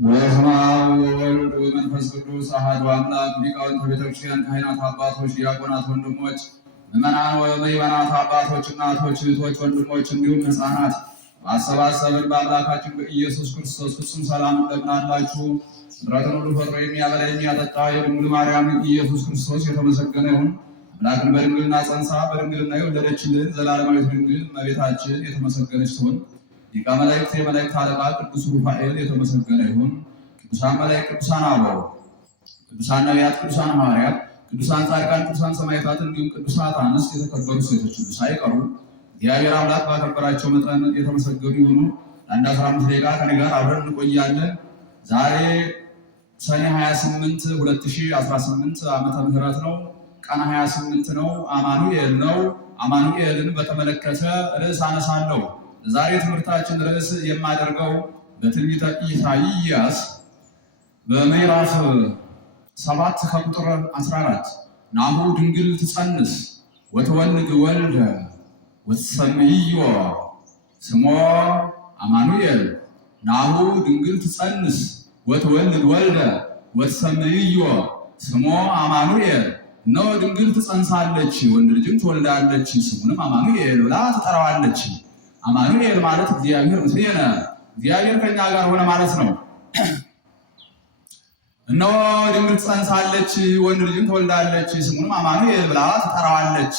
በስመ አብ ወወልድ ወመንፈስ ቅዱስ አሐዱ አምላክ። ሊቃውንተ ቤተክርስቲያን፣ ካህናት፣ አባቶች፣ ዲያቆናት፣ ወንድሞች፣ ምዕመናን ወምዕመናት፣ አባቶች፣ እናቶች፣ እህቶች፣ ወንድሞች እንዲሁም ሕፃናት ባሰባሰብን በአምላካችን በኢየሱስ ክርስቶስ ፍጹም ሰላም እንደምን አላችሁ? ምሕረቱን ሁሉ ፈጥሮ የሚያበላ የሚያጠጣ የድንግል ማርያም ኢየሱስ ክርስቶስ የተመሰገነ ይሁን። አምላክን በድንግልና ጸንሳ በድንግልና የወለደችልን ዘላለማዊት ድንግል እመቤታችን የተመሰገነች ትሁን። ሊቀ መላእክት የመላእክት አለቃ ቅዱስ ሩፋኤል የተመሰገነ ይሁን። ቅዱሳን መላእክት፣ ቅዱሳን አበው፣ ቅዱሳን ነቢያት፣ ቅዱሳን ሐዋርያት፣ ቅዱሳን ጻድቃን፣ ቅዱሳን ሰማዕታት እንዲሁም ቅዱሳት አንስት የተከበሩ ሴቶች ሁሉ ሳይቀሩ እግዚአብሔር አምላክ ባከበራቸው መጠን የተመሰገኑ ይሁኑ። ለአንድ 15 ደቂቃ ከኔ ጋር አብረን እንቆያለን። ዛሬ ሰኔ 28 2018 ዓመተ ምህረት ነው። ቀን 28 ነው። አማኑኤል ነው። አማኑኤልን በተመለከተ ርዕስ አነሳለሁ። ዛሬ ትምህርታችን ርዕስ የማደርገው በትንቢተ ኢሳይያስ በምዕራፍ 7 ከቁጥር 14 ናሁ ድንግል ትጸንስ ወትወልድ ወልደ ወትሰምይዮ ስሞ አማኑኤል። ናሁ ድንግል ትጸንስ ወትወልድ ወልደ ወትሰምይዮ ስሞ አማኑኤል። እነሆ ድንግል ትጸንሳለች፣ ወንድ ልጅም ትወልዳለች፣ ስሙንም አማኑኤል ብላ ትጠራዋለች። አማኑኤል ማለት እግዚአብሔር ምስሌነ፣ እግዚአብሔር ከኛ ጋር ሆነ ማለት ነው። እነሆ ድንግል ትጸንሳለች፣ ወንድ ልጅም ትወልዳለች፣ ስሙንም አማኑኤል ብላ ትጠራዋለች።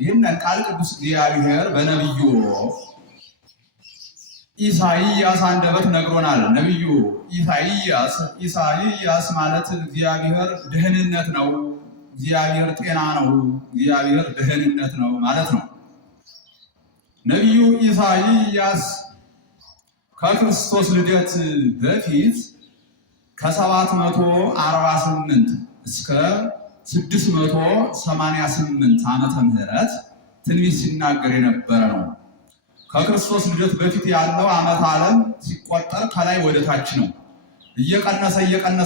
ይህንን ቃል ቅዱስ እግዚአብሔር በነቢዩ ኢሳይያስ አንደበት ነግሮናል። ነቢዩ ኢሳይያስ ማለት እግዚአብሔር ደህንነት ነው፣ እግዚአብሔር ጤና ነው፣ እግዚአብሔር ደህንነት ነው ማለት ነው። ነቢዩ ኢሳይያስ ከክርስቶስ ልደት በፊት ከ748 እስከ 688 ዓመተ ምህረት ትንቢት ሲናገር የነበረ ነው። ከክርስቶስ ልደት በፊት ያለው ዓመተ ዓለም ሲቆጠር ከላይ ወደ ታች ነው። እየቀነሰ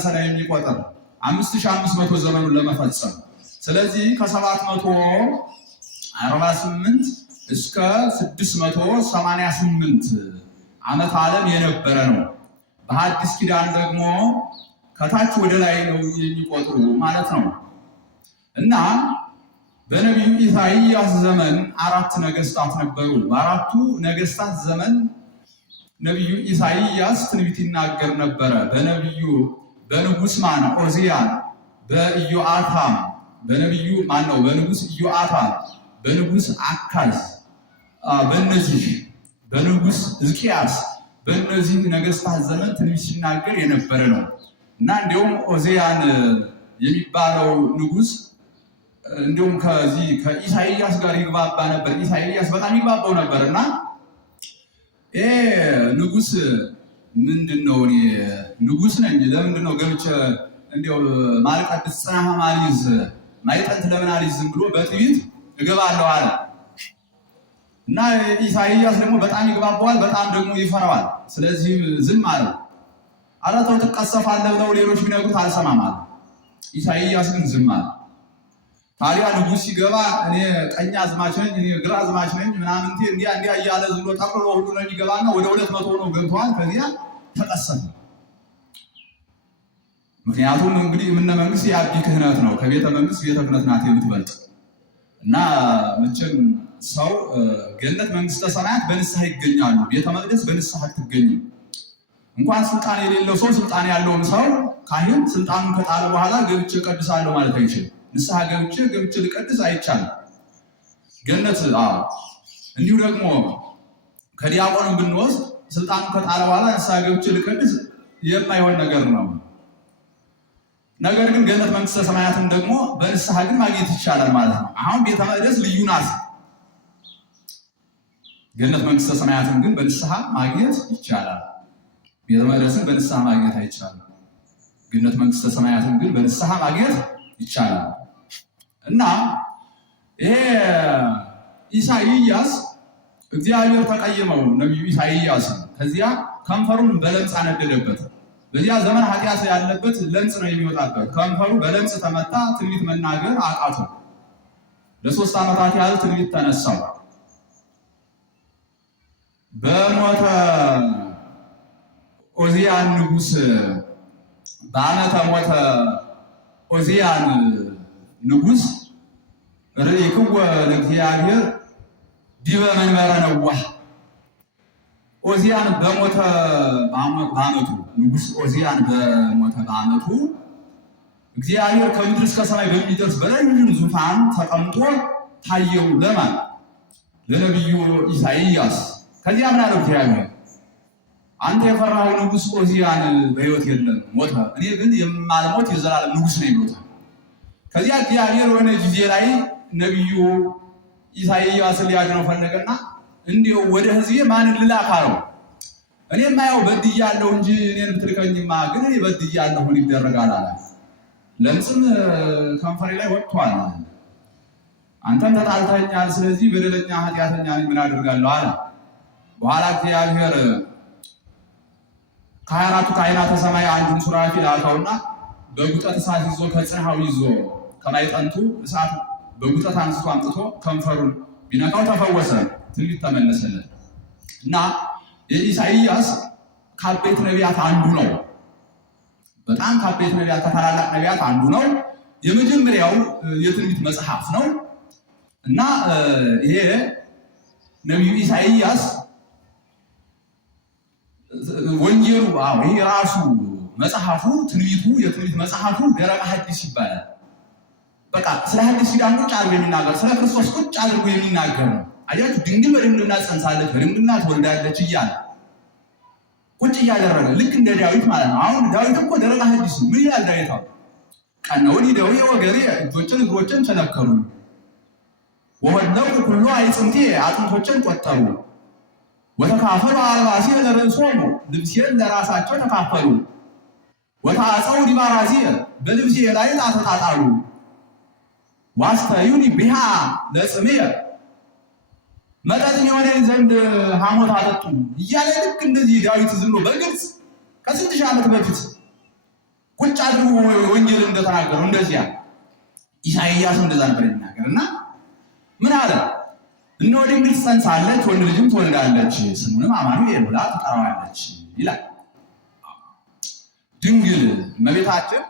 ነው የሚቆጠር 5500 ዘመኑን ለመፈጸም። ስለዚህ ከ748 እስከ 688 ዓመተ ዓለም የነበረ ነው። በሐዲስ ኪዳን ደግሞ ከታች ወደ ላይ ነው የሚቆጥሩ ማለት ነው። እና በነቢዩ ኢሳይያስ ዘመን 4 ነገስታት ነበሩ። በአራቱ ነገስታት ዘመን ነቢዩ ኢሳይያስ ትንቢት ይናገር ነበረ። በንጉስ ኦዚያን፣ በኢዮአታም፣ በንጉስ ኢዮአታም፣ በንጉስ አካዝ፣ በንጉስ ሕዝቅያስ፣ በእነዚህ ነገስታት ዘመን ትንቢት ሲናገር የነበረ ነው። እና እንዲሁም ኦዚያን የሚባለው ንጉስ እንዲሁም ከኢሳይያስ ጋር ይግባባ ነበር። ኢሳይያስ በጣም ይግባባው ነበር። እና ንጉስ ምንድነው? እኔ ንጉስ ነኝ፣ ለምንድነው ገብቼ እንዲያው ማልቀድስ ጽናሐ ማልይዝ ማይጠንት ለምን አልይዝም ብሎ በትዕቢት እገባለሁ አለ። እና ኢሳይያስ ደግሞ በጣም ይግባባዋል፣ በጣም ደግሞ ይፈራዋል። ስለዚህም ዝም አለ። ኧረ ተው ትቀሰፋለህ ብለው ሌሎች ቢነግሩት አልሰማም አለ። ኢሳይያስ ግን ዝም አለ። ታዲያ ንጉስ ሲገባ እኔ ቀኝ አዝማች ነኝ፣ እኔ ግራ አዝማች ነኝ ምናምን እንዲያ እያለ ዝም ብሎ ጠቅልሎ ሁሉ ነው የሚገባና ወደ 200 ነው ገብተዋል። ከዚያ ተቀሰፈ። ምክንያቱም እንግዲህ የምነ መንግስት የአቢ ክህነት ነው። ከቤተ መንግስት ቤተ ክህነት ናት የምትበልጥ። እና መቼም ሰው ገነት መንግስተ ሰማያት በንስሐ ይገኛሉ፣ ቤተ መቅደስ በንስሐ አትገኝም። እንኳን ስልጣን የሌለው ሰው ስልጣን ያለውም ሰው ካህን ስልጣኑን ከጣለ በኋላ ገብቼ ቀድሳለሁ ማለት አይችልም። ንስሐ ገብቼ ልቀድስ አይቻልም። ገነት እንዲሁ ደግሞ ከዲያቆንም ብንወስድ ስልጣኑን ከጣለ በኋላ ንስሐ ገብቼ ልቀድስ የማይሆን ነገር ነው። ነገር ግን ገነት መንግስተ ሰማያትን ደግሞ በንስሐ ግን ማግኘት ይቻላል ማለት ነው። አሁን ቤተ መቅደስ ልዩ ናት። ገነት መንግስተ ሰማያትን ግን በንስሐ ማግኘት ይቻላል። ቤተ መቅደስን በንስሐ ማግኘት አይቻልም። ገነት መንግስተ ሰማያትን ግን በንስሐ ማግኘት ይቻላል። እና ይሄ ኢሳይያስ እግዚአብሔር ተቀየመው ነቢዩ ኢሳይያስ። ከዚያ ከንፈሩን በለምጽ አነደደበት። በዚያ ዘመን ኃጢአት ያለበት ለምጽ ነው የሚወጣበት። ከንፈሩ በለምጽ ተመታ። ትንቢት መናገር አቃተው። ለ3 ዓመታት ያህል ትንቢት ተነሳው። በሞተ ኦዚያን ንጉሥ በዓመተ ሞተ ኦዚያን ንጉሥ ርኢክዎ ለእግዚአብሔር ዲበ መንበረ ነዋህ። ኦዚያን በሞተ በዓመቱ ንጉሥ ኦዚያን በሞተ በዓመቱ እግዚአብሔር ከምድር እስከ ሰማይ በሚደርስ በረጅም ዙፋን ተቀምጦ ታየው። ለማን? ለነቢዩ ኢሳይያስ። ከዚያ ምን አለው እግዚአብሔር? አንተ የፈራኸው ንጉሥ ኦዚያን በሕይወት የለም ሞተ፣ እኔ ግን የማልሞት የዘላለም ንጉሥ ነኝ ብሎታል። ከዚያ እግዚአብሔር የሆነ ጊዜ ላይ ነቢዩ ኢሳይያስን ሊያድነው ፈለገና እንዲሁ ወደ ሕዝቤ ማንን ልላክ አለው። እኔማ ያው በድያለሁ እንጂ እኔን ብትልከኝማ ግን እኔ በድያለሁ ምን ይደረጋል አለ። ለምጽም ከንፈሬ ላይ ወጥቷል፣ አንተም ተጣልተኛል፣ ስለዚህ በደለኛ ኃጢአተኛ ነኝ ምን አድርጋለሁ አለ። በኋላ እግዚአብሔር ከ24ቱ ካህናተ ሰማይ አንዱን ሱራፊል ላከውና በጉጠት እሳት ይዞ ከጽንሐው ይዞ ከማይጠንቱ እሳት በጉጠት አንስቶ አምጥቶ ከንፈሩን ቢነካው ተፈወሰ፣ ትንቢት ተመለሰለት። እና የኢሳይያስ ከአበይት ነቢያት አንዱ ነው። በጣም ከአበይት ነቢያት ከታላላቅ ነቢያት አንዱ ነው። የመጀመሪያው የትንቢት መጽሐፍ ነው። እና ይሄ ነቢዩ ኢሳይያስ ወንጌሉ ይሄ ራሱ መጽሐፉ ትንቢቱ የትንቢት መጽሐፉ ደረቀ ሐዲስ ይባላል። በቃ ስለ ሐዲስ ኪዳን ቁጭ አድርጎ የሚናገር ስለ ክርስቶስ ቁጭ አድርጎ የሚናገር ነው። አያችሁ፣ ድንግል በድንግልና ጸንሳለች፣ በድንግልና ትወልዳለች እያለ ቁጭ እያደረገ ልክ እንደ ዳዊት ማለት ነው። አሁን ዳዊት እኮ ደረቀ ሐዲስ ነው። ምን ይላል ዳዊት? ቀነውኒ ደዌ ወገሬ፣ እጆችን እግሮችን ቸነከሩ፣ ወሆለቁ ኩሎ አይጽምቴ፣ አጥንቶችን ቆጠሩ፣ ወተካፈሉ አልባሴ ለርእሶሙ፣ ልብሴን ለራሳቸው ተካፈሉ፣ ወታጸው ዲበ ራስየ፣ በልብሴ ላይ ተጣጣሉ፣ ዋስተዩኒ ቢሃ ለጽምየ፣ መጠጥን የሆነኝ ዘንድ ሐሞት አጠጡ እያለ ልክ እንደዚህ ዳዊት ዝም ብሎ በግልጽ ከስንት ሺህ ዓመት በፊት ቁጭ አድርጎ ወንጌል እንደተናገረው እንደዚያ ኢሳይያስ እንደዛ ነበር የሚናገር። እና ምን አለ? እነሆ ድንግል ትጸንሳለች፣ ወንድ ልጅም ትወልዳለች፣ ስሙንም አማኑኤል ብላ ትጠራዋለች ይላል። ድንግል እመቤታችን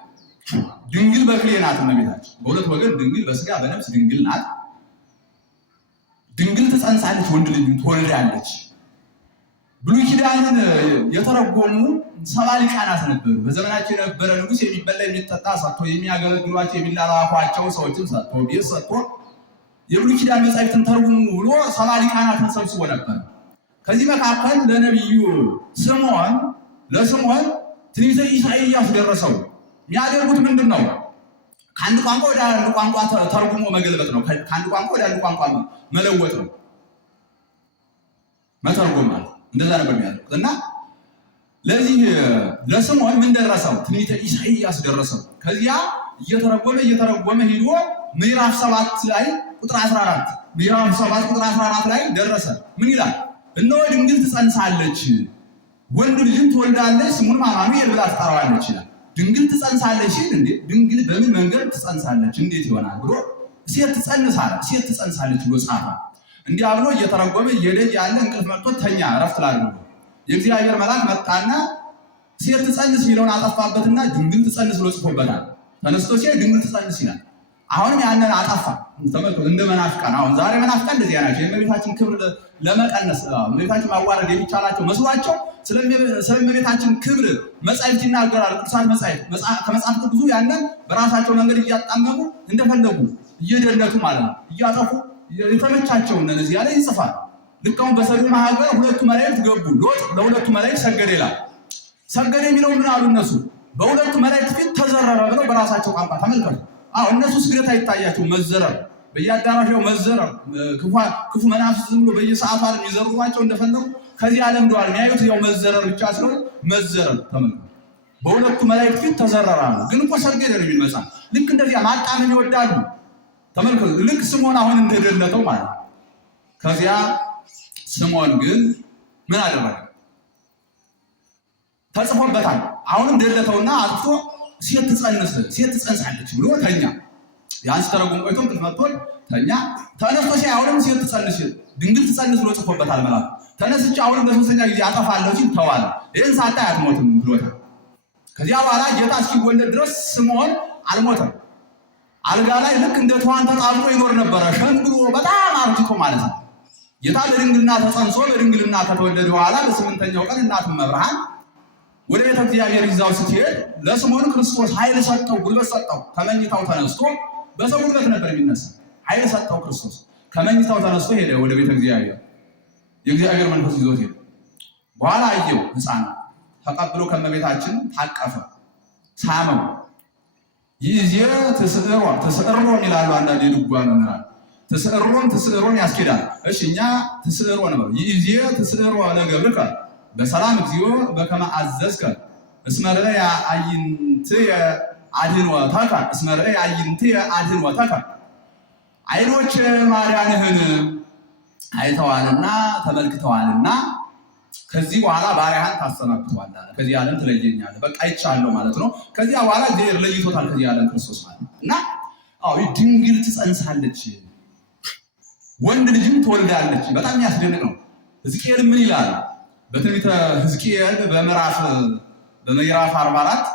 ድንግል በክሌ ናት። እመቤታችን በሁለት ወገን ድንግል በስጋ በነፍስ ድንግል ናት። ድንግል ትጸንሳለች፣ ወንድ ልጅም ትወልዳለች። ብሉይ ኪዳንን የተረጎሙ 70 ሊቃናት ነበሩ። በዘመናቸው የነበረ ንጉሥ የሚበላ የሚጠጣ ሰጥቶ የሚያገለግሏቸው የሚላላኳቸው ሰዎችን ሰጥቶ ቤት ሰጥቶ የብሉይ ኪዳን መጻሕፍትን ተርጉሙ ብሎ 70 ሊቃናትን ሰብስቦ ነበር። ከዚህ መካከል ለነቢዩ ለስምዖን ትንቢተ ኢሳይያስ ደረሰው። የሚያደርጉት ምንድን ነው? ከአንድ ቋንቋ ወደ አንድ ቋንቋ ተርጉሞ መገልበጥ ነው። ከአንድ ቋንቋ ወደ አንድ ቋንቋ መለወጥ ነው፣ መተርጎም ማለት እንደዛ ነበር የሚያደርጉት። እና ለዚህ ለስምዖን ምን ደረሰው? ትንቢተ ኢሳይያስ ደረሰው። ከዚያ እየተረጎመ ሄዶ ምዕራፍ 7 ላይ ቁጥር 14 ምዕራፍ 7 ቁጥር 14 ላይ ደረሰ። ምን ይላል? እነሆ ድንግል ትጸንሳለች፣ ወንድ ልጅም ትወልዳለች፣ ስሙንም አማኑኤል ብላ ትጠራዋለች ይላል። ድንግል ትጸንሳለች ሲል እንዴ ድንግል በምን መንገድ ትጸንሳለች እንዴት ይሆናል ብሎ ሴት ትጸንሳለች ብሎ ጻፈ። እንዲያ ብሎ እየተረጎመ እየሄደ ያለ እንቅልፍ መጥቶ ተኛ፣ እረፍት ላድርግ። የእግዚአብሔር መልአክ መጣና ሴት ትጸንስ የሚለውን አጠፋበትና ድንግል ትጸንስ ብሎ ጽፎበታል። ተነስቶ ሲሄድ ድንግል ትጸንስ ይላል። አሁንም ያንን አጠፋ። ተመልከቱ፣ እንደ መናፍቃን። አሁን ዛሬ መናፍቃን እንደዚያ ናቸው። የእመቤታችን ክብር ለመቀነስ እመቤታችን ማዋረድ የሚቻላቸው መስሏቸው ስለ እመቤታችን ክብር መጻሕፍት ይናገራሉ። ቅዱሳት መጻሕፍት ከመጽሐፍ ቅዱሱ ያንን በራሳቸው መንገድ እያጣመሙ እንደፈለጉ እየደለቱ ማለት ነው እያጠፉ የተመቻቸውን እነዚህ ያለ ይጽፋል። ልክ አሁን በሰዶም ሀገር 2 መላእክት ገቡ። ሎጥ ለ2 መላእክት ሰገደ ይላል። ሰገደ የሚለው ምን አሉ እነሱ? በ2 መላእክት ፊት ተዘረረ ብለው በራሳቸው ቋንቋ ተመልከቱ። እነሱ ስግደት አይታያቸው፣ መዘረር በየአዳራሻው መዘረር፣ ክፉ መናፍስት ዝም ብሎ በየሰዓቱ ዓለም ይዘርሯቸው እንደፈለጉ ከዚህ ዓለም ደዋል የሚያዩት ያው መዘረር ብቻ ስለሆነ መዘረር ተመልከቱ። በ2 መላእክት ፊት ተዘረራሉ። ግን እኮ ሰገደ ነው የሚል መጽሐፍ። ልክ እንደዚያ ማጣመም ይወዳሉ። ተመልከቱ። ልክ ስምዖን አሁን እንደደለተው ማለት። ከዚያ ስምዖን ግን ምን አደረገ? ተጽፎበታል። አሁንም ደለተውና አጥቶ ሴት ትጸንሳለች ብሎ ተኛ። ያን ሲተረጉም ቆይቶ መጥቶ ተኛ። ተነስቶ ሲያይ አሁንም ሴት ትጸንስ ድንግል ትጸንስ ብሎ ጽፎበታል። መልአኩ ተነስቼ አሁንም በሶስተኛ ጊዜ አጠፋለሁ ሲል ተዋለ። ይህን ሳታይ አትሞትም ብሎታል። ከዚያ በኋላ ጌታ እስኪወለድ ድረስ ስምዖን አልሞተም። አልጋ ላይ ልክ እንደ ትኋን ተጣብቆ ይኖር ነበረ፣ ሸንግሎ በጣም አርጅቶ ማለት ነው። ጌታ በድንግልና ተጸንሶ በድንግልና ከተወለደ በኋላ በስምንተኛው ቀን እናቱ መብርሃን ወደ ቤተ እግዚአብሔር ይዛው ስትሄድ ለስምዖን ክርስቶስ ኃይል ሰጠው፣ ጉልበት ሰጠው። ከመኝታው ተነስቶ በሰው ጉልበት ነበር የሚነሳ፣ ኃይል ሰጠው ክርስቶስ። ከመኝታው ተነስቶ ሄደ ወደ ቤተ እግዚአብሔር። የእግዚአብሔር መንፈስ ይዞት ሄደ። በኋላ አየው ሕፃን ተቀብሎ ከመቤታችን ታቀፈ፣ ሳመው። ይዜ ትስዕሮን ይላሉ አንዳንድ የድጓ መምህራን። ትስዕሮን ያስኬዳል። እሺ እኛ ትስዕሮ ነው። ይዜ ትስዕሮ ለገብርከ በሰላም እግዚኦ በከመ አዘዝከ እስመ ረአየ አዕይንትየ አድኅኖተከ እስመ ረአየ አዕይንትየ አድኅኖተከ። ዓይኖች ማዳንህን አይተዋልና ተመልክተዋልና ከዚህ በኋላ ባሪያህን ታሰናብተዋለህ፣ ከዚህ ዓለም ትለየኛለህ። በቃ አይቻለሁ ማለት ነው። ከዚያ በኋላ እግዚአብሔር ለይቶታል ከዚህ ዓለም ክርስቶስ ማለት ነው። እና ድንግል ትጸንሳለች፣ ወንድ ልጅም ትወልዳለች። በጣም የሚያስደንቅ ነው። ሕዝቅኤል ምን ይላል? በትንቢተ ሕዝቅኤል በምዕራፍ 44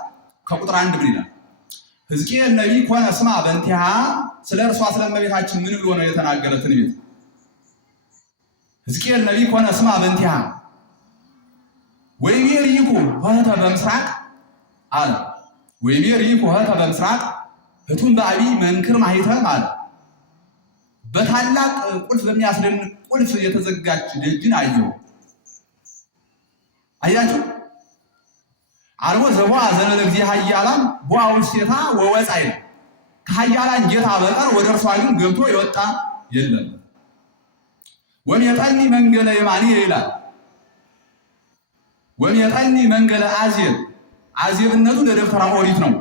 ከቁጥር 1 ምን ይላል? ሕዝቅኤል ነቢይ ኮነ ስማ በእንቲሃ፣ ስለ እርሷ ስለእመቤታችን ምን ብሎ ነው የተናገረ ትንቢት? ሕዝቅኤል ነቢይ ኮነ ስማ በእንቲሃ ወይቤ ርኢኩ ኆኅተ በምስራቅ አለ። ወይቤ ርኢኩ ኆኅተ በምስራቅ ህቱም በአቢይ መንክር ማኅተም አለ። በታላቅ ቁልፍ በሚያስደንቅ ቁልፍ የተዘጋች ደጅን አየሁ። አያችሁ? አልቦ ዘቦአ ዘእንበለ እግዚእ ኃያላን ቦአ ውስቴታ ወወፃ ይላል። ከኃያላን ጌታ በቀር ወደ እርሷ ግን ገብቶ የወጣ የለም። ወሜጠኒ መንገለ የማንየ ይላል። ወሜጠኒ መንገለ አዜብ፣ አዜብነቱ ለደብተራ ኦሪት ነው።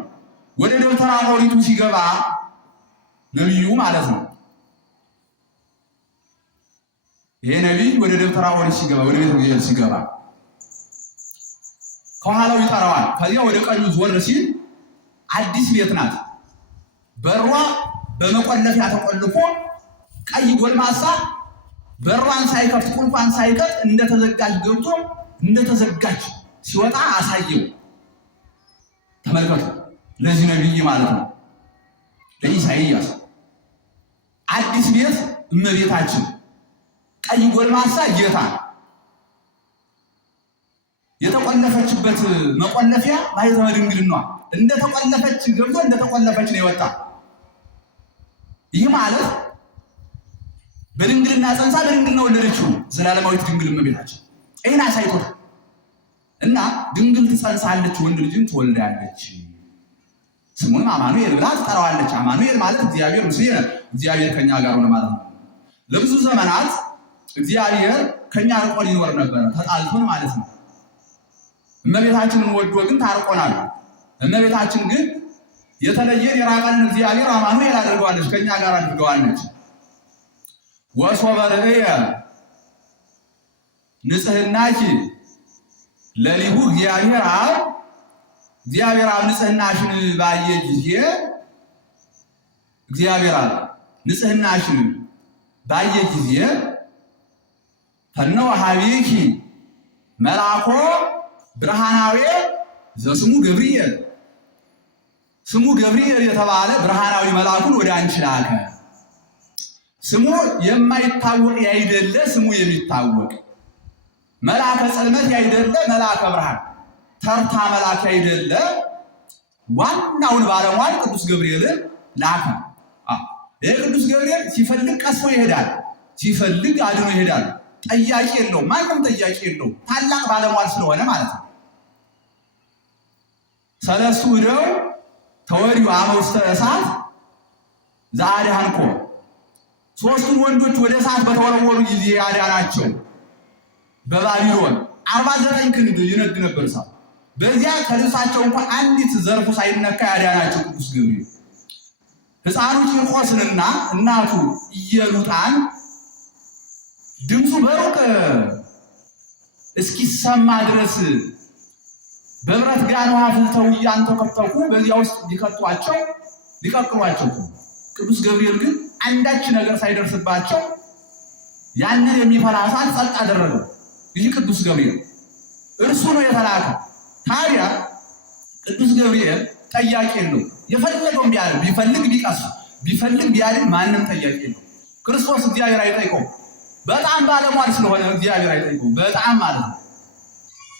ወደ ደብተራ ኦሪቱ ሲገባ ነቢዩ ማለት ነው። ይሄ ነቢይ ወደ ደብተራ ኦሪት ሲገባ፣ ወደ ቤተ እግዚአብሔር ሲገባ ከኋላው ይጠራዋል። ከዚያ ወደ ቀኙ ዞር ሲል አዲስ ቤት ናት። በሯ በመቆለፊያ ተቆልፎ ቀይ ጎልማሳ በሯን ሳይከፍት ቁልፏን ሳይከፍት እንደተዘጋጅ ገብቶ እንደተዘጋጅ ሲወጣ አሳየው። ተመልከቱ። ለዚህ ነቢይ ማለት ነው ለኢሳይያስ አዲስ ቤት እመቤታችን፣ ቀይ ጎልማሳ ጌታ፣ የተቆለፈችበት መቆለፊያ ማኅተመ ድንግልናዋ እንደተቆለፈች ገብቶ እንደተቆለፈች ነው የወጣ። ይህ ማለት በድንግልና ጸንሳ በድንግልና ወለደችው ዘላለማዊት ድንግል እመቤታችን። ይህን አሳይቶት እና ድንግል ትጸንሳለች፣ ወንድ ልጅን ትወልዳለች፣ ስሙንም አማኑኤል ብላ ትጠራዋለች። አማኑኤል ማለት እግዚአብሔር ምስሌነ፣ እግዚአብሔር ከኛ ጋር ሆነ ማለት ነው። ለብዙ ዘመናት እግዚአብሔር ከኛ ርቆ ሊኖር ነበረ፣ ተጣልቶን ማለት ነው። እመቤታችንን ወዶ ግን ታርቆናል። እመቤታችን ግን የተለየን የራቀንን እግዚአብሔር አማኑኤል አድርገዋለች፣ ከኛ ጋር አድርገዋለች። ወሶበ ርእየ ንጽሕናኪ ለሊሁ እግዚአብሔር አብ፣ እግዚአብሔር አብ ንጽሕናሽን ባየ ጊዜ እግዚአብሔር አብ ንጽሕናሽን ባየ ጊዜ ፈነወ ኀቤኪ መልአኮ ብርሃናዊ ዘስሙ ገብርኤል፣ ስሙ ገብርኤል የተባለ ብርሃናዊ መልአኩን ወደ አንቺ ላከ። ስሙ የማይታወቅ ያይደለ ስሙ የሚታወቅ፣ መልአከ ጽልመት ያይደለ መልአከ ብርሃን፣ ተርታ መልአክ ያይደለ ዋናውን ባለሟል ቅዱስ ገብርኤልን ላከ። ይህ ቅዱስ ገብርኤል ሲፈልግ ቀስፎ ይሄዳል፣ ሲፈልግ አድኖ ይሄዳል። ጠያቂ የለውም፣ ማንም ጠያቂ የለውም። ታላቅ ባለሟል ስለሆነ ማለት ነው። ሰለስቱ እደው ተወዲሁ አመ ውስተ እሳት ዘአድኃንኮ፣ ሶስቱን ወንዶች ወደ እሳት በተወረወሩ ጊዜ ያዳናቸው በባቢሎን 49 ክንድ ይነድ ነበር እሳት። በዚያ ከልብሳቸው እንኳን አንዲት ዘርፉ ሳይነካ ያዳናቸው ቅዱስ ገብርኤል ሕፃኑ ቂርቆስንና እናቱ ኢየሉጣን ድምፁ በሩቅ እስኪሰማ ድረስ በብረት ጋን ውሃ ፍልተው እያንተከተኩ በዚያ ውስጥ ሊከቷቸው ሊቀቅሏቸው፣ ቅዱስ ገብርኤል ግን አንዳች ነገር ሳይደርስባቸው ያንን የሚፈላ እሳት ጸጥ አደረገው። ይህ ቅዱስ ገብርኤል እርሱ ነው የተላከ። ታዲያ ቅዱስ ገብርኤል ጠያቂ የለውም። የፈለገው ቢፈልግ ቢቀስ ቢፈልግ ቢያድን ማንም ጠያቂ የለውም። ክርስቶስ እግዚአብሔር አይጠይቀውም። በጣም ባለሟል ስለሆነ እግዚአብሔር አይጠይቀውም። በጣም ማለት ነው።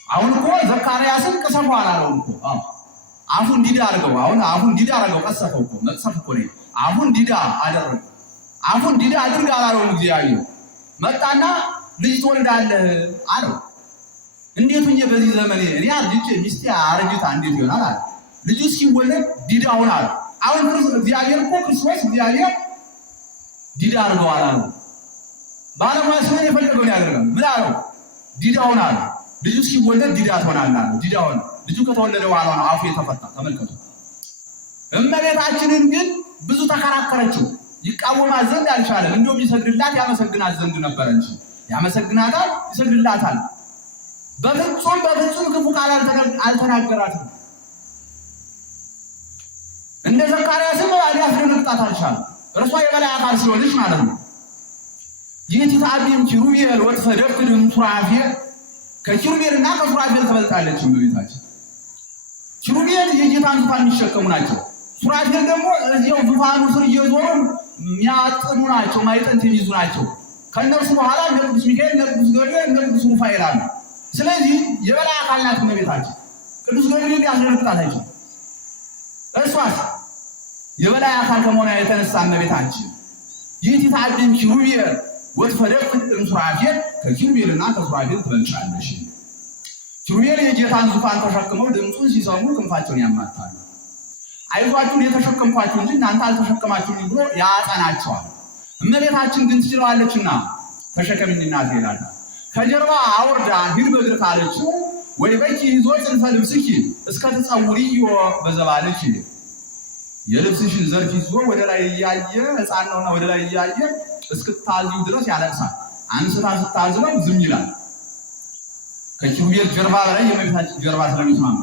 አሁን እኮ ዘካርያስን ቅሰፈው አላለውም እኮ አፉን ዲዳ አድርገው። አሁን አፉን ዲዳ አድርገው ቀሰፈው እኮ መቅሰፍ እኮ ነው። አፉን ዲዳ አደረገ። አፉን ዲዳ አድርግ አላለውም እግዚአብሔር። መጣና ልጅ ትወልዳለህ አለው። እንዴት ሆኜ በዚህ ዘመኔ እኔ አርጅቼ ሚስቴ አረጅታ እንዴት ይሆናል አለ። ልጁ ሲወለድ ዲዳ ሆናል። አሁን እግዚአብሔር እኮ ክርስቶስ እግዚአብሔር ዲዳ አድርገው አላለው። ባለሙያ ሲሆን የፈለገውን ያደርጋል። ምን አለው? ዲዳ ሆናል። ልጁ ሲወለድ ዲዳ ትሆናለህ አለ። ዲዳ ሆነ። ልጁ ከተወለደ በኋላ ነው አፉ የተፈታ። ተመልከቱ። እመቤታችንን ግን ብዙ ተከራከረችው። ይቃወማት ዘንድ አልቻለም። እንደውም ይሰግድላት ያመሰግናት ዘንድ ነበረ እንጂ ያመሰግናታል፣ ይሰግድላታል። በፍጹም ክፉ ቃል አልተናገራትም። እንደ ዘካርያስም ሊያስደነግጣት አልቻለም። እርሷ የበላይ አካል ስለሆነች ማለት ነው። ይህቲ ተአቢም ኪሩቤል ወትፈደፍድ ሱራፌል፣ ከኪሩቤልና ከሱራፌል ትበልጣለች እመቤታችን። ኪሩቤል የጌታን ዙፋን የሚሸከሙ ናቸው። ሱራፌል ደግሞ እዚያው ዙፋኑ ስር እየዞሩ የሚያጥኑ ናቸው፣ ማይጠንት የሚይዙ ናቸው። ከእነርሱ በኋላ እነ ቅዱስ ሚካኤል፣ እነ ቅዱስ ገብርኤል፣ እነ ቅዱስ ሩፋኤል አሉ። ስለዚህ የበላይ አካል ናት እመቤታችን። ቅዱስ ገብርኤል ያስደነግጣት አይችልም። እሷስ የበላይ አካል ከመሆኗ የተነሳ እመቤታችን ይህቲ ተአቢም ኪሩቤል ወትፈደፍድ ሱራፌል፣ ከኪሩቤልና ከሱራፌል ትበልጫለሽ። ኪሩቤል የጌታን ዙፋን ተሸክመው ድምፁን ሲሰሙ ክንፋቸውን ያማታሉ። አይዟችሁን የተሸከምኳችሁ እንጂ እናንተ አልተሸከማችሁኝ ብሎ ያጸናቸዋል። እመቤታችን ግን ትችለዋለችና ተሸከሚኝ እናቴ ይላል። ከጀርባ አውርዳ ሂድ በእግር ካለችው ወይ በኪ ይዞ ጽንፈ ልብስኪ እስከ ትጸውሪዮ በዘባልኪ፣ የልብስሽን ዘርፍ ይዞ ወደ ላይ እያየ ሕፃን ነውና ወደ ላይ እያየ እስክታዝዩ ድረስ ያለቅሳል። አንስታ ስታዝለው ዝም ይላል። ከኪሩቤል ጀርባ በላይ የእመቤታችን ጀርባ ስለሚስማማ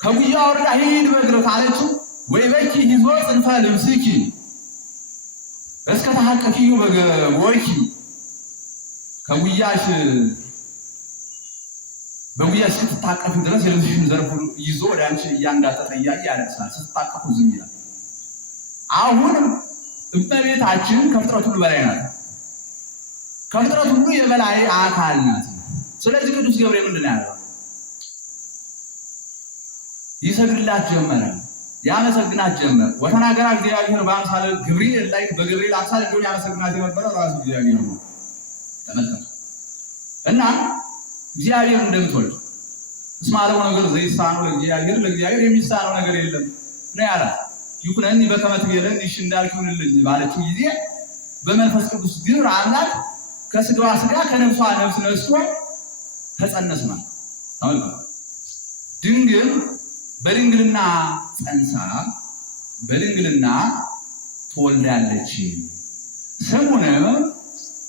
ከጉያ አውርዳ ሂድ በእግር ካለችው ወይ በኪ ይዞ ጽንፈ ልብስኪ እስከ ተሐቀፊዩ በወርኪ፣ ከጉያሽ በጉያሽ ስትታቀፊ ድረስ የልብስሽን ዘርፍ ይዞ ወደ አንቺ እያንዳጠጠ እያየ ያለቅሳል። ስትታቀፉ ዝም ይላል። አሁን እመቤታችን ከፍጥረት ሁሉ በላይ ናት። ከፍጥረት ሁሉ የበላይ አካል ናት። ስለዚህ ቅዱስ ገብርኤል ምንድን ነው ያለው? ይሰግድላት ጀመረ፣ ያመሰግናት ጀመረ። ወተናገራ እግዚአብሔር በአምሳለ ገብርኤል ላይ በገብርኤል አምሳል እንዲሆን ያመሰግናት የነበረ ራሱ እግዚአብሔር ነው። ተመልከቱ እና እግዚአብሔር እንደምትወልድ እስመ አልቦ ነገር ዘይሳነው ለእግዚአብሔር፣ ለእግዚአብሔር የሚሳነው ነገር የለም ነው ያላት። ይኩነኒ በከመ ትቤለኒ፣ እሺ እንዳልክ ይሁንልኝ ባለችው ጊዜ በመንፈስ ቅዱስ ግብር አምላክ ከስጋዋ ስጋ ከነፍሷ ነፍስ ነስቶ ተጸነሰ። ተመልከቱ ድንግል በድንግልና ጸንሳ በድንግልና ትወልዳለች። ስሙንም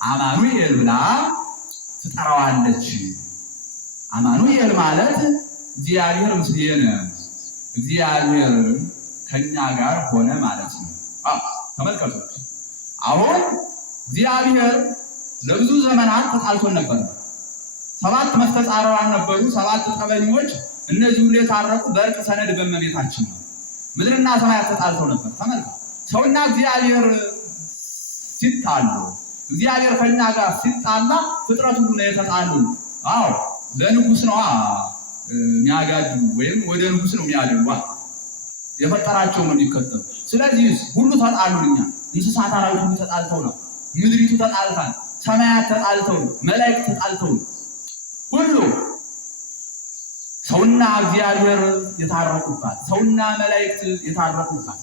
አማኑኤል ብላ ትጠራዋለች። አማኑኤል ማለት እግዚአብሔር ምስሌነ፣ እግዚአብሔር ከኛ ጋር ሆነ ማለት ነው። ተመልከቱ አሁን እግዚአብሔር ለብዙ ዘመናት ተጣልቶን ነበር። 7 መስተጻርራን ነበሩ፣ 7 ጠበኞች። እነዚህ ሁሉ የታረቁ በእርቅ ሰነድ በእመቤታችን ነው። ምድርና ሰማያት ተጣልተው ነበር። ተመልከቱ ሰውና እግዚአብሔር ሲጣሉ፣ እግዚአብሔር ከኛ ጋር ሲጣላ ፍጥረት ሁሉ ነው የተጣሉ። አዎ ለንጉስ ነው የሚያጋዱ ወይም ወደ ንጉስ ነው የሚያደርጉ። የፈጠራቸው ነው የሚከተሉ። ስለዚህ ሁሉ ተጣሉኛ። እንስሳት አራዊት ሁሉ ተጣልተው ነው። ምድሪቱ ተጣልታል፣ ሰማያት ተጣልተው ነው፣ መላእክት ተጣልተው ነው። ሁሉ ሰውና እግዚአብሔር የታረቁባት፣ ሰውና መላእክት የታረቁባት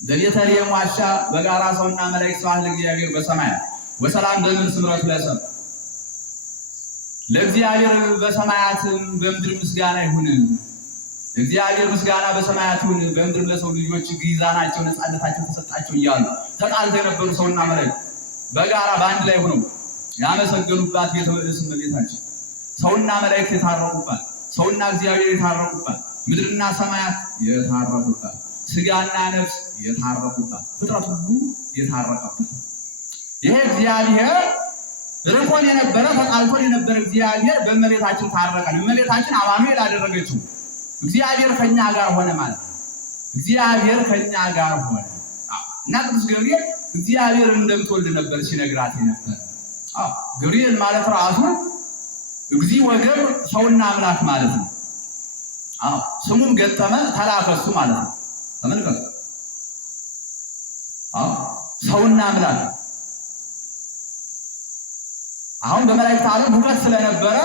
በቤተልሔም ዋሻ በጋራ ሰውና መላእክት ሰዋል ለእግዚአብሔር በሰማያት ወሰላም በምድር ስምረቱ ለሰብ። ለእግዚአብሔር በሰማያትም በምድር ምስጋና ይሁን። እግዚአብሔር ምስጋና በሰማያት ይሁን፣ በምድር ለሰው ልጆች ግዛናቸው ነፃነታቸው ተሰጣቸው እያሉ ተጣልተው የነበሩ ሰውና መላእክት በጋራ በአንድ ላይ ሆነው ያመሰገኑባት ቤተ መቅደስ እመቤታችን፣ ሰውና መላእክት የታረቁባት፣ ሰውና እግዚአብሔር የታረቁባት፣ ምድርና ሰማያት የታረቁባት፣ ስጋና ነፍስ የታረቁባት፣ ፍጥረት ሁሉ የታረቀባት። ይሄ እግዚአብሔር ርቆን የነበረ ተጣልቶን የነበረ እግዚአብሔር በእመቤታችን ታረቀን። እመቤታችን አማኑኤል አደረገችው። እግዚአብሔር ከኛ ጋር ሆነ ማለት ነው። እግዚአብሔር ከኛ ጋር ሆነ እና ቅዱስ ገብርኤል እግዚአብሔር እንደምትወልድ ነበር ሲነግራት ነበር። ገብርኤል ማለት ራሱ እግዚእ ወገብር ሰውና አምላክ ማለት ነው። ስሙም ገጠመ ተላከሱ ማለት ነው። ተመልከቱ። ሰውና አምላክ አሁን በመላእክት ዓለም ሁከት ስለነበረ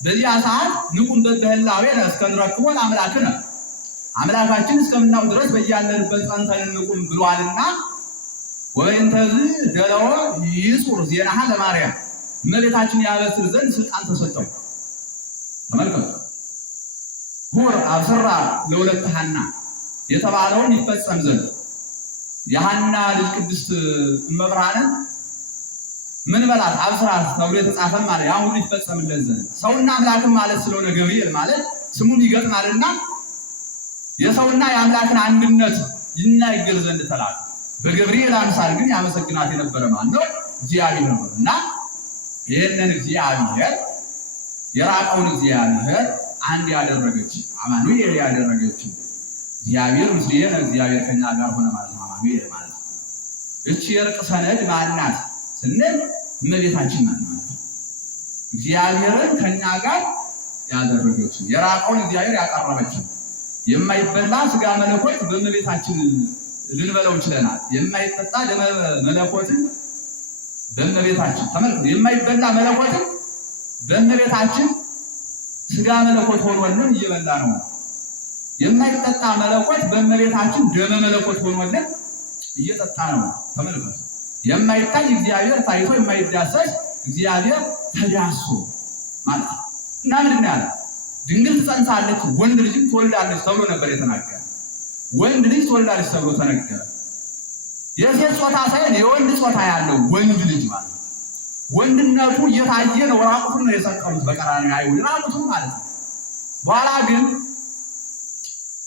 በዚያ ሰዓት ንቁም በበህላዌ እስከንረክቦ አምላክነ አምላካችን እስከምናው ድረስ በያለንበት ጸንተን ንቁም ብሏልና ወእንተዝ ደለወ ይጹር ዜናሃ ለማርያም እመቤታችን ያበስር ዘንድ ስልጣን ተሰጠው። ተመልከቱ። ሁር አብስራ ለወለተ ሐና የተባለውን ይፈጸም ዘንድ የሐና ልጅ ቅድስት እመብርሃንን ምን በላት አብስራት ተብሎ የተጻፈ ማለት ያ ሁሉ ይፈጸምለት ዘንድ ሰውና አምላክም ማለት ስለሆነ ገብርኤል ማለት ስሙን ይገጥማልና የሰውና የአምላክን አንድነት ይናገር ዘንድ ተላከ። በገብርኤል አምሳል ግን ያመሰግናት የነበረ ማለት ነው እግዚአብሔር ነውና ይሄንን እግዚአብሔር የራቀውን እግዚአብሔር አንድ ያደረገች አማኑኤል ያደረገች እግዚአብሔር ምስሌነ እግዚአብሔር ከኛ ጋር ሆነ ማለት ነው። አማኑኤል ማለት እቺ የርቅ ሰነድ ማናት ስንል እመቤታችን ናት ማለት ነው። እግዚአብሔርን ከኛ ጋር ያደረገች የራቀውን እግዚአብሔር ያቀረበች የማይበላ ስጋ መለኮት በእመቤታችን ልንበለው ይችላል። የማይጠጣ ደመ መለኮትን በእመቤታችን ተመልከቱ። የማይበላ መለኮትን በእመቤታችን ስጋ መለኮት ሆኖልን እየበላ ነው። የማይጠጣ መለኮት በእመቤታችን ደመ መለኮት ሆኖልን እየጠጣ ነው። ተመልከቱ። የማይታይ እግዚአብሔር ታይቶ የማይዳሰስ እግዚአብሔር ተዳሶ ማለት ነው። እና ምንድን ያለ ድንግል ትጸንሳለች ወንድ ልጅ ትወልዳለች ተብሎ ነበር የተናገረ። ወንድ ልጅ ትወልዳለች ተብሎ ተነገረ። የሴት ጾታ ሳይሆን የወንድ ጾታ ያለው ወንድ ልጅ ማለት ነው። ወንድነቱ እየታየ ነው። ራቁቱን ነው የሰቀሉት በቀራንዮ አይሁድ ራቁቱን ማለት ነው። በኋላ ግን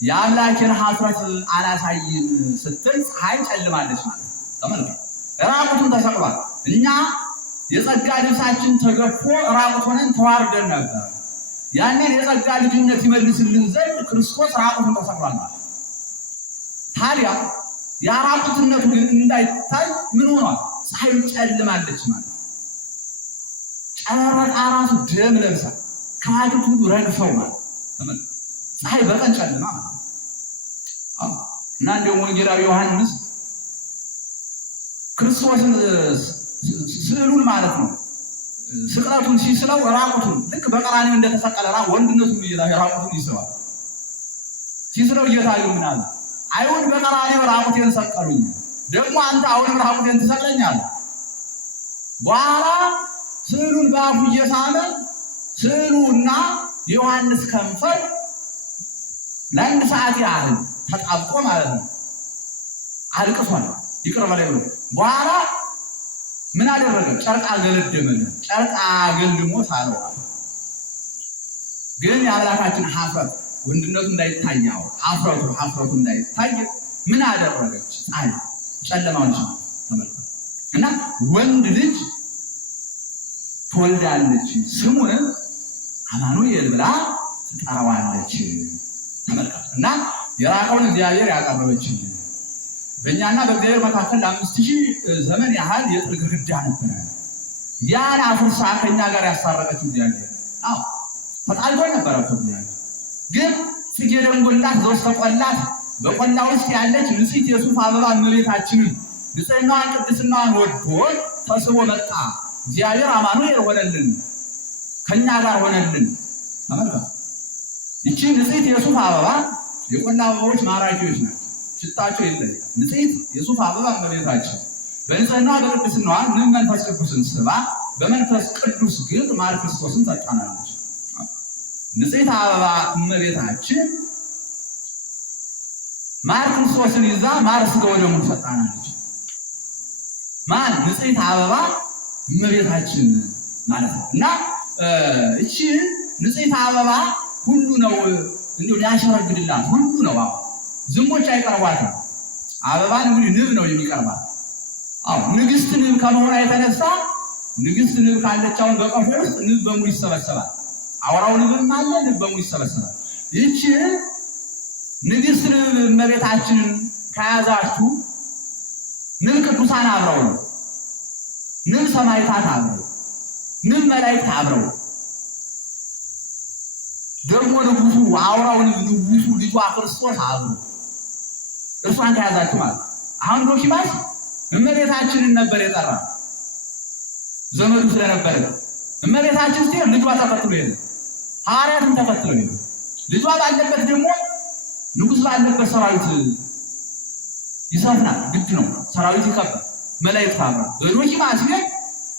የአምላኬን ኀፍረት አላሳይም ስትል ፀሐይ ጨልማለች ማለት ነው። ተመልከቱ። ራቁቱን ተሰቅሏል። እኛ የጸጋ ልብሳችን ተገፎ ራቁቱን ተዋርደን ነበር። ያንን የጸጋ ልጅነት ይመልስልን ዘንድ ክርስቶስ ራቁቱን ተሰቅሏል ማለት። ታዲያ የራቁትነቱ ግን እንዳይታይ ምን ሆኗል? ፀሐይ ጨልማለች ማለት። ጨረቃ ራሱ ደም ለብሳ ከዋክብት ሁሉ ረግፈው ማለት ተመልከቱ። ፀሐይ በቀን ጨልማ ማለት እና እንደውም ወንጌላዊ ዮሐንስ ክርስቶስን ስዕሉን ማለት ነው ስቅለቱን ሲስለው ራቁቱን ልክ በቀራንዮ እንደተሰቀለ ወንድነቱን ራቁቱን ይስለዋል። ሲስለው እየታዩ ምን አለ? አይሁድ በቀራንዮ ራቁቴን ሰቀሉኝ፣ ደግሞ አንተ አሁንም ራቁቴን ትሰቅለኛለህ። በኋላ ስዕሉን በአፉ እየሳለ ስዕሉና የዮሐንስ ከንፈር ለአንድ ሰዓት ያህል ተጣብቆ ማለት ነው አልቅሷል። ይቅር በላይ ብሎ በኋላ ምን አደረገ? ጨርቅ አገለደመለት። ጨርቅ አገልድሞ ሳለው ግን የአምላካችን ኀፍረት ወንድነቱ እንዳይታየው ኀፍረቱ እንዳይታይ ምን አደረገች? ፀሐይ ጨለማውን ተመልከቱ። እና ወንድ ልጅ ትወልዳለች፣ ስሙንም አማኑኤል ብላ ትጠራዋለች። ተመልከቱ። እና የራቀውን እግዚአብሔር ያቀረበች በእኛና በእግዚአብሔር መካከል ለ5000 ዘመን ያህል የጥል ግድግዳ ነበረ። ያን አፍርሳ ከኛ ጋር ያስታረቀች እግዚአብሔር ተጣልቶ ነበረ እግዚአብሔር። ግን ጽጌ ደንጎላት ዘውስተ ቆላት በቆላ ውስጥ ያለች ንጽሕት የሱፍ አበባ እመቤታችንን ንጽሕናዋን ቅድስናዋን ወዶ ተስቦ መጣ። እግዚአብሔር አማኑኤል ሆነልን፣ ከኛ ጋር ሆነልን። ተመልከቱ። ይቺ ንጽሕት የሱፍ አበባ የቆላ አበባዎች ማራኪዎች ናቸው፣ ሽታቸው ይለያል። ንጽሕት የሱፍ አበባ እመቤታችን በንጽሕናዋ በቅድስናዋ ምን መንፈስ ቅዱስን ስባ በመንፈስ ቅዱስ ግን ማር ክርስቶስን ሰጣናለች። ንጽሕት አበባ እመቤታችን ማር ክርስቶስን ይዛ ማር ሥጋ ወደሙን ሰጣናለች። ማን? ንጽሕት አበባ እመቤታችን ማለት ነው። እና እቺ ንጽሕት አበባ ሁሉ ነው እንዲሁ ሊያሸረግድላት ሁሉ ነው። ዝንቦች አይቀርቧትም። አበባን እንግዲህ ንብ ነው የሚቀርባት። ንግስት ንብ ከመሆኗ የተነሳ ንግስት ንብ ካለች አሁን በቀፎ ውስጥ ንብ በሙሉ ይሰበሰባል። አውራው ንብም አለ፣ ንብ በሙሉ ይሰበሰባል። ይህች ንግስት ንብ እመቤታችንን ከያዛችሁ ንብ ቅዱሳን አብረው ነው፣ ንብ ሰማዕታት አብረው፣ ንብ መላእክት አብረው፣ ደግሞ ንጉሱ አውራው ንጉሱ ልጇ ክርስቶስ አብረው እርሷን ከያዛችሁ ማለት። አሁን ዶኪማስ እመቤታችንን ነበር የጠራ ዘመዱ ስለነበረ እመቤታችን ስትሄድ ልጇ ተከትሎ ሄደ፣ ሐዋርያትም ተከትሎ ሄዱ። ልጇ ባለበት ደግሞ ንጉስ ባለበት ሰራዊት ይሰፍናል፣ ግድ ነው። ሰራዊት ይከባል፣ መላእክት አብረው በዶኪማስ ግን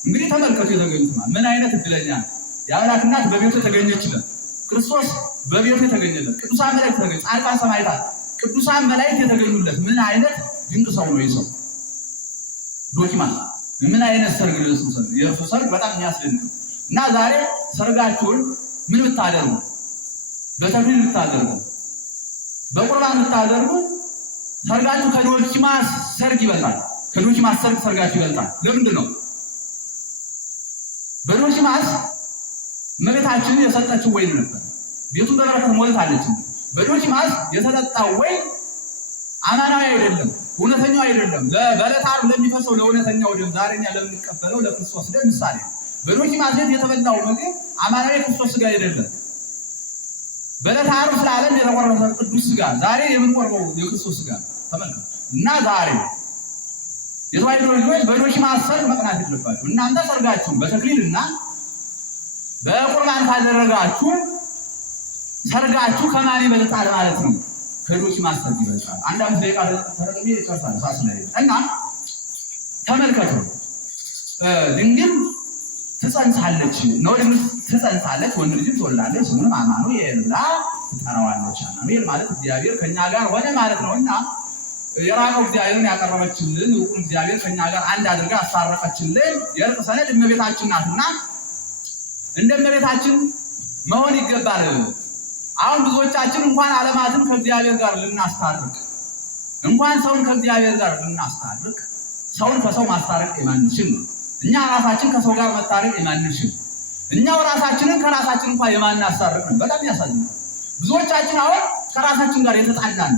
እንግዲህ ተመልከቱ የተገኙት ምን አይነት እድለኛ የአምላክ እናት በቤቱ ተገኘችለት፣ ክርስቶስ በቤቱ የተገኘለት፣ ቅዱሳን መላእክት ተገኙ፣ ጻድቃን ሰማዕታት ቅዱሳን መላእክት የተገኙለት ምን አይነት ድንቅ ሰው ነው ይሰው ዶኪማስ። ምን አይነት ሰርግ ነው እሱ ሰርግ፣ የእርሱ ሰርግ በጣም የሚያስደንቅ ነው። እና ዛሬ ሰርጋችሁን ምን ብታደርጉ፣ በተክሊል ብታደርጉ፣ በቁርባን ብታደርጉ ሰርጋችሁ ከዶኪማስ ሰርግ ይበልጣል። ከዶኪማስ ሰርግ ሰርጋችሁ ይበልጣል። ለምንድን ነው? በዶኪማስ እመቤታችን የሰጠችው ወይን ነበር፣ ቤቱን በበረከት ሞልታለች። በዶኪማስ የተጠጣው ወይን አማናዊ አይደለም፣ እውነተኛው አይደለም። በዕለተ ዓርብ ለሚፈሰው ለእውነተኛው ደም ዛሬኛ ለምንቀበለው ለክርስቶስ ደም ምሳሌ። በዶኪማስ የተበላው ምግብ አማናዊ ክርስቶስ ሥጋ አይደለም። በዕለተ ዓርብ ስለ ዓለም የተቆረሰ ቅዱስ ሥጋ ዛሬ የምንቆርበው የክርስቶስ ሥጋ ተመልከቱ። እና ዛሬ የተዋሕዶ ልጆች በዶኪማስ ሰርግ መቅናት የለባችሁ። እናንተ ሰርጋችሁን በተክሊልና በቁርባን ካደረጋችሁ ሰርጋችሁ ከማን ይበልጣል ማለት ነው? ከዶኪማስ ሰርግ ይበልጣል። አንድ አምስት ደቂቃ ተረግሜ ይጨርሳል ሳስነይ እና ተመልከቱ። ድንግል ትጸንሳለች ነው፣ ድንግል ትጸንሳለች፣ ወንድ ልጅ ትወልዳለች፣ ስሙንም አማኑኤል ብላ ትጠራዋለች። አማኑኤል ማለት እግዚአብሔር ከኛ ጋር ሆነ ማለት ነው። እና የራቀው እግዚአብሔርን ያቀረበችልን ሩቁን እግዚአብሔር ከኛ ጋር አንድ አድርጋ አስታረቀችልን የእርቅ ሰነድ እመቤታችን ናትና እንደ እመቤታችን መሆን ይገባል። አሁን ብዙዎቻችን እንኳን ዓለማትን ከእግዚአብሔር ጋር ልናስታርቅ፣ እንኳን ሰውን ከእግዚአብሔር ጋር ልናስታርቅ፣ ሰውን ከሰው ማስታረቅ የማንችል ነው። እኛ ራሳችን ከሰው ጋር መታረቅ የማንችል፣ እኛው ራሳችንን ከራሳችን እንኳን የማናስታርቅ ነው። በጣም ያሳዝናል። ብዙዎቻችን አሁን ከራሳችን ጋር የተጣላን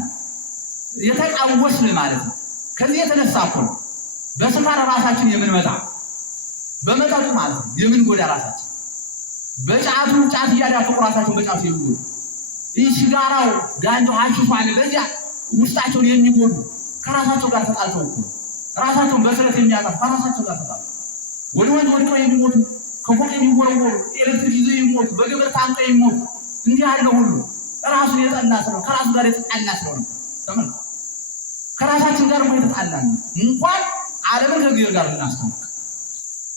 የተቃወስን ማለት ነው። ከዚህ የተነሳ እኮ ነው በስካር ራሳችን የምንመጣ፣ በመጠጡ ማለት ነው የምንጎዳ ራሳችን፣ በጫቱ ጫት እያዳፈቁ ራሳቸውን በጫቱ የሚጎዱ፣ ይህ ሲጋራው ጋንጆ አሽፋን በዚያ ውስጣቸውን የሚጎዱ ከራሳቸው ጋር ተጣልተው እኮ ራሳቸውን በስለት የሚያጠፉ ከራሳቸው ጋር ተጣልተው ወደ ወንዝ ወድቀው የሚሞቱ፣ ከፎቅ የሚወረወሩ፣ ኤሌክትሪክ ይዘው የሚሞቱ፣ በገበር ታንቀው የሚሞቱ እንዲህ ያለው ሁሉ ራሱን የጠላ ስለሆነ ከራሱ ጋር የተጣላ ስለሆነ ተመልከቱ። ከራሳችን ጋር የተጣላን እንኳን ዓለምን ከእግዚአብሔር ጋር ልናስታርቅ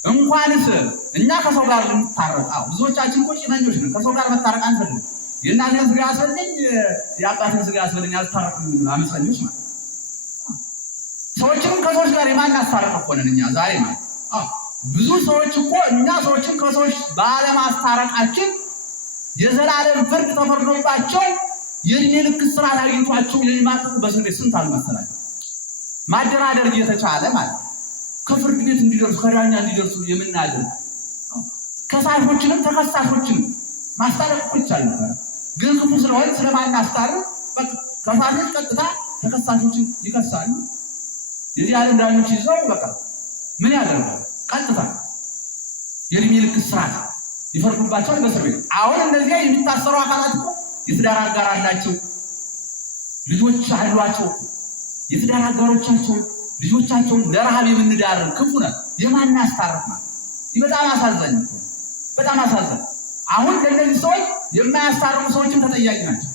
እንኳንስ እኛ ከሰው ጋር ልንታረቅ። ብዙዎቻችን እኮ ጭመኞች ነን፣ ከሰው ጋር መታረቅ አንፈልግም። የእናንተን ስጋ ያስፈልኝ የአባትን ስጋ ያስፈልኝ አልታረቅም አመፀኞች ማለት ሰዎችንም ከሰዎች ጋር የማናስታረቅ እኮ ነን እኛ ዛሬ ማለት። ብዙ ሰዎች እኮ እኛ ሰዎችን ከሰዎች ባለማስታረቃችን የዘላለም ፍርድ ተፈርዶባቸው የእድሜ ልክ እስራት አግኝቷቸው የሚማቅቁ በስንት ስንት አልመሰላቸው። ማደራደር እየተቻለ ማለት ከፍርድ ቤት እንዲደርሱ ከዳኛ እንዲደርሱ የምናደርግ ከሳሾችንም ተከሳሾችንም ማስታረቅ እኮ ይቻል ነበር። ግን ክፉ ስለሆነ ስለማናስታርቅ ከሳሾች ቀጥታ ተከሳሾችን ይከሳሉ። የዚህ ዓለም ዳኞች ይዘው በቃ ምን ያደርጋሉ? ቀጥታ የእድሜ ልክ እስራት ይፈርዱባቸዋል በእስር ቤት። አሁን እነዚያ የሚታሰሩ አካላት እኮ የትዳር አጋር አላቸው፣ ልጆች አሏቸው። የትዳር አጋሮቻቸው ልጆቻቸውን ለረሃብ የምንዳረግ ክፉ ነን የማናስታርቅ ማለት ይህ በጣም አሳዛኝ ነው። በጣም አሳዛኝ። አሁን ለእነዚህ ሰዎች የማያስታርቁ ሰዎችም ተጠያቂ ናቸው።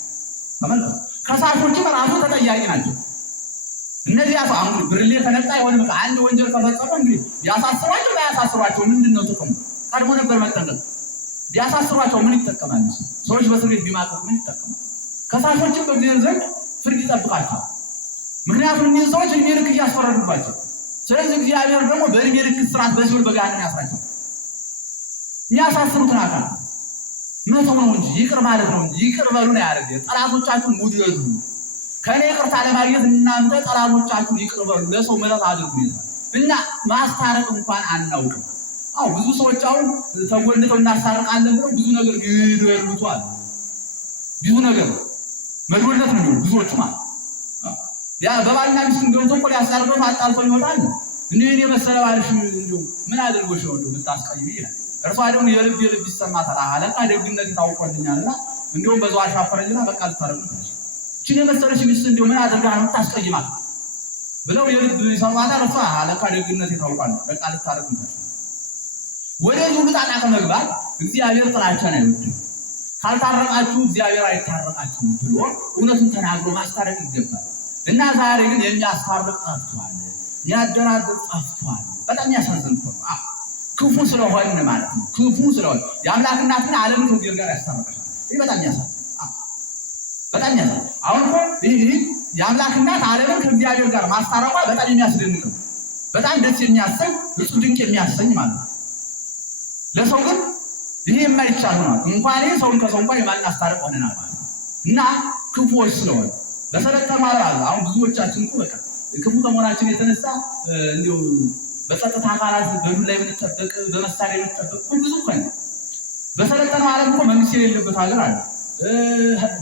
ተመልከቱ፣ ከሳሾችም ራሱ ተጠያቂ ናቸው። እነዚህ አሁን ብርሌ ከነጣ የሆነ በቃ አንድ ወንጀል ከፈጸሙ እንግዲህ ያሳስሯቸው ባያሳስሯቸው ምንድን ነው ጥቅሙ? ቀድሞ ነበር መጠንቀቅ። ቢያሳስሯቸው ምን ይጠቀማል? ሰዎች በእስር ቤት ቢማቀቁ ምን ይጠቀማል? ከሳሾችም በእግዚአብሔር ዘንድ ፍርድ ይጠብቃቸዋል። ምክንያቱም እነዚህ ሰዎች እድሜ ልክ እያስፈረዱባቸው፣ ስለዚህ እግዚአብሔር ደግሞ በእድሜ ልክ እስራት በሲኦል በገሃነም ያስራቸው። የሚያሳስሩትን አካል መተው ነው እንጂ ይቅር ማለት ነው እንጂ ይቅር በሉ ነው ያደረገ። ጠላቶቻችሁን ውደዱ፣ ከእኔ ይቅርታ ለማግኘት እናንተ ጠላቶቻችሁን ይቅር በሉ፣ ለሰው ምሕረት አድርጉ ይላል። እና ማስታረቅ እንኳን አናውቅም። አዎ ብዙ ሰዎች አሁን ተጎንተው እናሳርቃለን ብለው ብዙ ነገር ይደርሉታል። ብዙ ነገር መድወለት ነው ብዙዎች ማለት ያ በባልና ሚስት ገብቶ እኮ ያሳርቀው አጣልቶ ይወጣል። እንዴ የመሰለ ባልሽ እንደው ምን አድርጎሽ ነው እንደው ልታስቀይም ይላል። እርሷ ደግሞ የልብ ይሰማታል። አለቃ ደግነት ታውቆልኛልና እንደውም በዛው አሻፈረኝና በቃ ልታረቁ እቺ የመሰለሽ ሚስት እንደው ምን አድርጋ ነው ታስቀይማት ብለው የልብ ይሰማታል። እርሷ አለቃ ደግነት ታውቋል በቃ ልታረቁ ወደ ዙጣጣ ከመግባት እግዚአብሔር ጥላቻን አይወድም። ካልታረቃችሁ እግዚአብሔር አይታረቃችሁም ብሎ እውነቱን ተናግሮ ማስታረቅ ይገባል። እና ዛሬ ግን የሚያስታርቅ ጠፍቷል፣ ያደራድር ጠፍቷል። በጣም ያሳዝን ነው። ክፉ ስለሆነ ማለት ነው። ክፉ ስለሆነ የአምላክ እናት ግን ዓለም ከእግዚአብሔር ጋር ያስታርቃል። ይህ በጣም ያሳዝን በጣም ያሳዝን። አሁን እኮ ይህ የአምላክ እናት ዓለምን ከእግዚአብሔር ጋር ማስታረቋ በጣም የሚያስደንቅ ነው። በጣም ደስ የሚያሰኝ እጹብ ድንቅ የሚያሰኝ ማለት ነው። ለሰው ግን ይሄ የማይቻል ነው። እንኳን ይሄ ሰውን ከሰው እንኳን የማናስታርቅ ሆነናል ማለት ነው። እና ክፉዎች ስለሆነ በሰለጠነ ማለት አሁን ብዙዎቻችን እኮ በቃ ክፉ ከመሆናችን የተነሳ እንዲሁ በጸጥታ አካላት በዱላ የምንጠበቅ በመሳሪያ የምንጠበቅ ብዙ እኮ ነው። በሰለጠነ ዓለም እኮ መንግስት የሌለበት ሀገር አለ፣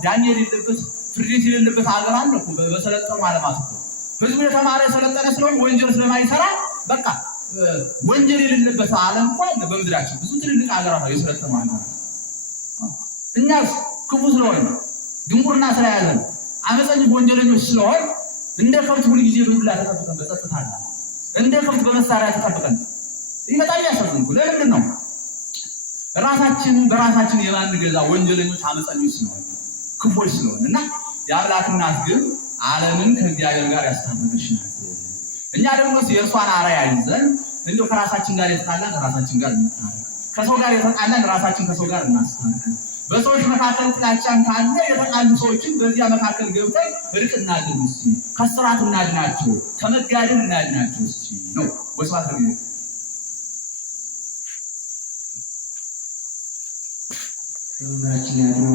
ዳኛ የሌለበት ፍርድ ቤት የሌለበት ሀገር አለ እኮ በሰለጠነ ዓለማት እኮ ህዝቡ የተማረ የሰለጠነ ስለሆነ ወንጀል ስለማይሰራ በቃ ወንጀል የሌለበት ዓለም እንኳን በምድራችን ብዙ ትልልቅ ሀገራት ነው የሰለጠኑ ሀገራት። እኛስ ክፉ ስለሆነ ድንቁርና ስለያዘን አመፀኞች ወንጀለኞች ስለሆነ እንደ ከብት ሁሉ ጊዜ በዱላ ተጠብቀን በጸጥታ አለ እንደ ከብት በመሳሪያ ተጠብቀን ይህ በጣም ያሳዝናል። ለምንድን ነው ራሳችንን በራሳችን የማንገዛ ወንጀለኞች አመፀኞች ስለሆነ ክፎች ስለሆነ እና የአምላክ እናት ግን ዓለምን ከእግዚአብሔር ጋር ያስታረቀች ናት። እኛ ደግሞ የእርሷን አርአያ ይዘን እንደው ከራሳችን ጋር የተጣላን ራሳችን ጋር እንታረቅ፣ ከሰው ጋር የተጣላን ራሳችን ከሰው ጋር እናስታርቅ። በሰዎች መካከል ጥላቻን ካለ የተጣሉ ሰዎችን በዚያ መካከል ገብተን እርቅ እናድርግ እስቲ፣ ከስራት እናድናቸው፣ ከመጋደል እናድናቸው እስቲ ነው ወስዋት ነው። ሁላችን ያድነው